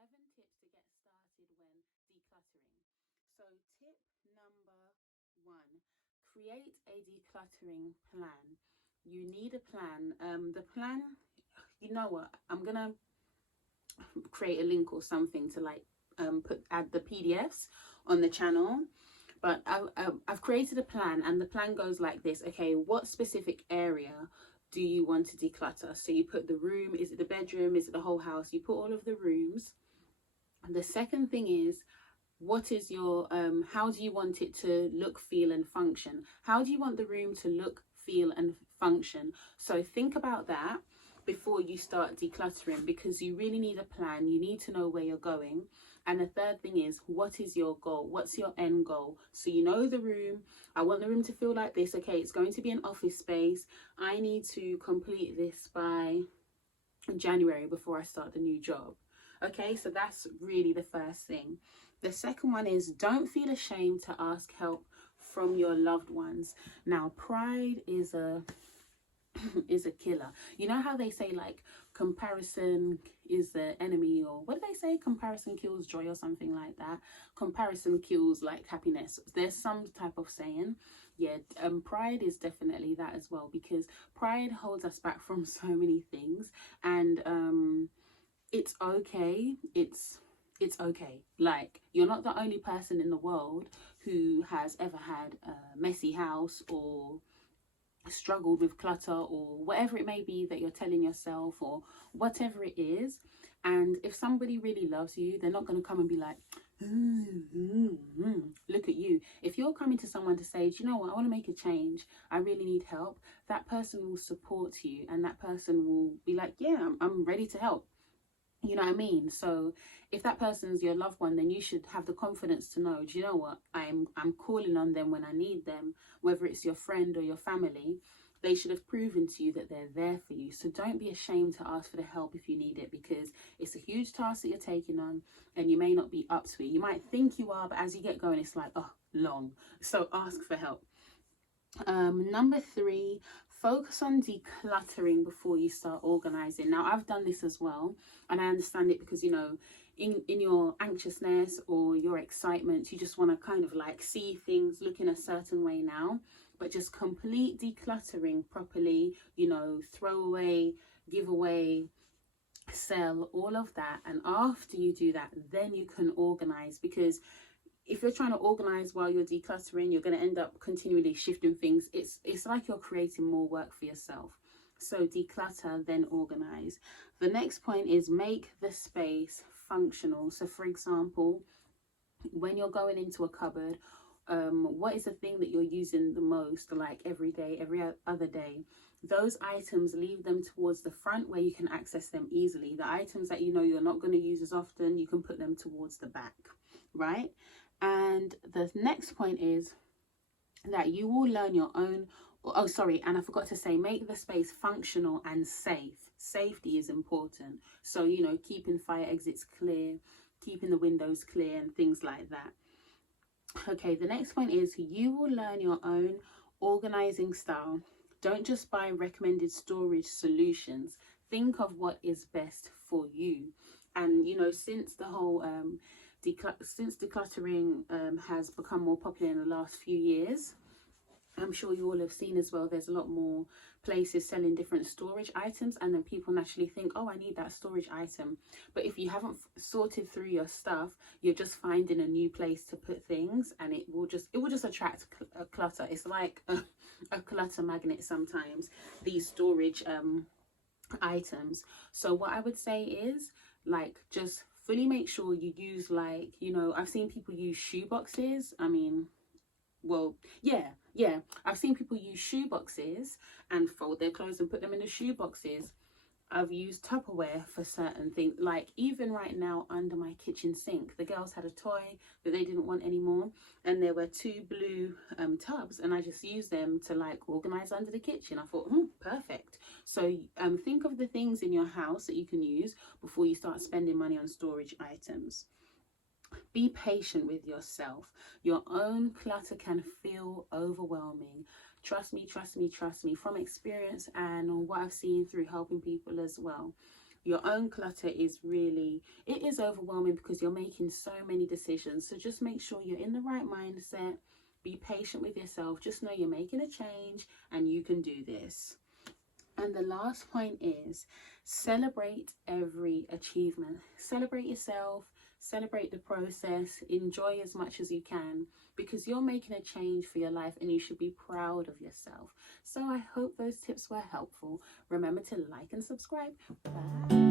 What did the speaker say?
7 tips to get started when decluttering. So, tip number 1, create a decluttering plan. You need a plan. The plan, you know what? I'm gonna create a link or something to add the PDFs on the channel. But I've created a plan, and the plan goes like this. Okay, what specific area do you want to declutter? So you put the room, is it the bedroom, is it the whole house? You put all of the rooms. And the second thing is, what is your how do you want it to look, feel and function? How do you want the room to look, feel and function? So think about that before you start decluttering, because you really need a plan. You need to know where you're going. And the third thing is, what is your goal? What's your end goal? So you know the room. I want the room to feel like this. Okay, it's going to be an office space. I need to complete this by January before I start the new job. Okay, so that's really the first thing. The second one is, don't feel ashamed to ask help from your loved ones. Now, pride is a killer. You know how they say like comparison is the enemy, or what do they say? Comparison kills joy or something like that. Comparison kills like happiness. There's some type of saying. Yeah, pride is definitely that as well, because pride holds us back from so many things. And it's okay. It's okay. Like, you're not the only person in the world who has ever had a messy house or struggled with clutter or whatever it may be that you're telling yourself, or whatever it is. And if somebody really loves you, they're not going to come and be like, look at you. If you're coming to someone to say, do you know what, I want to make a change, I really need help, that person will support you, and that person will be like, yeah, I'm ready to help. You know what I mean? So if that person's your loved one, then you should have the confidence to know, do you know what, I'm calling on them when I need them. Whether it's your friend or your family, they should have proven to you that they're there for you. So don't be ashamed to ask for the help if you need it, because it's a huge task that you're taking on and you may not be up to it. You might think you are, but as you get going, it's like, oh, long. So ask for help. Number 3, focus on decluttering before you start organizing. Now, I've done this as well, and I understand it, because you know, in your anxiousness or your excitement, you just want to kind of like see things look in a certain way now. But just complete decluttering properly, you know, throw away, give away, sell, all of that. And after you do that, then you can organize. Because if you're trying to organize while you're decluttering, you're going to end up continually shifting things. It's like you're creating more work for yourself. So declutter, then organize. The next point is, make the space functional. So for example, when you're going into a cupboard, what is the thing that you're using the most, like every day, every other day? Those items, leave them towards the front where you can access them easily. The items that you know you're not going to use as often, you can put them towards the back, right? And the next point is that you will learn your own, oh sorry, and I forgot to say, make the space functional and safe. Safety is important. So, you know, keeping fire exits clear, keeping the windows clear and things like that. Okay, the next point is, you will learn your own organizing style. Don't just buy recommended storage solutions. Think of what is best for you. And you know, since the whole decluttering has become more popular in the last few years, I'm sure you all have seen as well, there's a lot more places selling different storage items, and then people naturally think, oh, I need that storage item. But if you haven't sorted through your stuff, you're just finding a new place to put things, and it will just attract clutter. It's like a clutter magnet sometimes, these storage items. So what I would say is, like, just fully make sure you use, like, you know, I've seen people use shoe boxes. I mean, well, yeah, I've seen people use shoe boxes and fold their clothes and put them in the shoe boxes. I've used Tupperware for certain things. Like, even right now under my kitchen sink, the girls had a toy that they didn't want anymore, and there were 2 blue tubs, and I just used them to like organize under the kitchen. I thought, perfect. So think of the things in your house that you can use before you start spending money on storage items. Be patient with yourself. Your own clutter can feel overwhelming. Trust me from experience and what I've seen through helping people as well. Your own clutter is really, it is overwhelming because you're making so many decisions. So just make sure you're in the right mindset. Be patient with yourself. Just know you're making a change and you can do this. And the last point is celebrate every achievement. Celebrate yourself, celebrate the process, enjoy as much as you can, because you're making a change for your life and you should be proud of yourself. So I hope those tips were helpful. Remember to like and subscribe. Bye.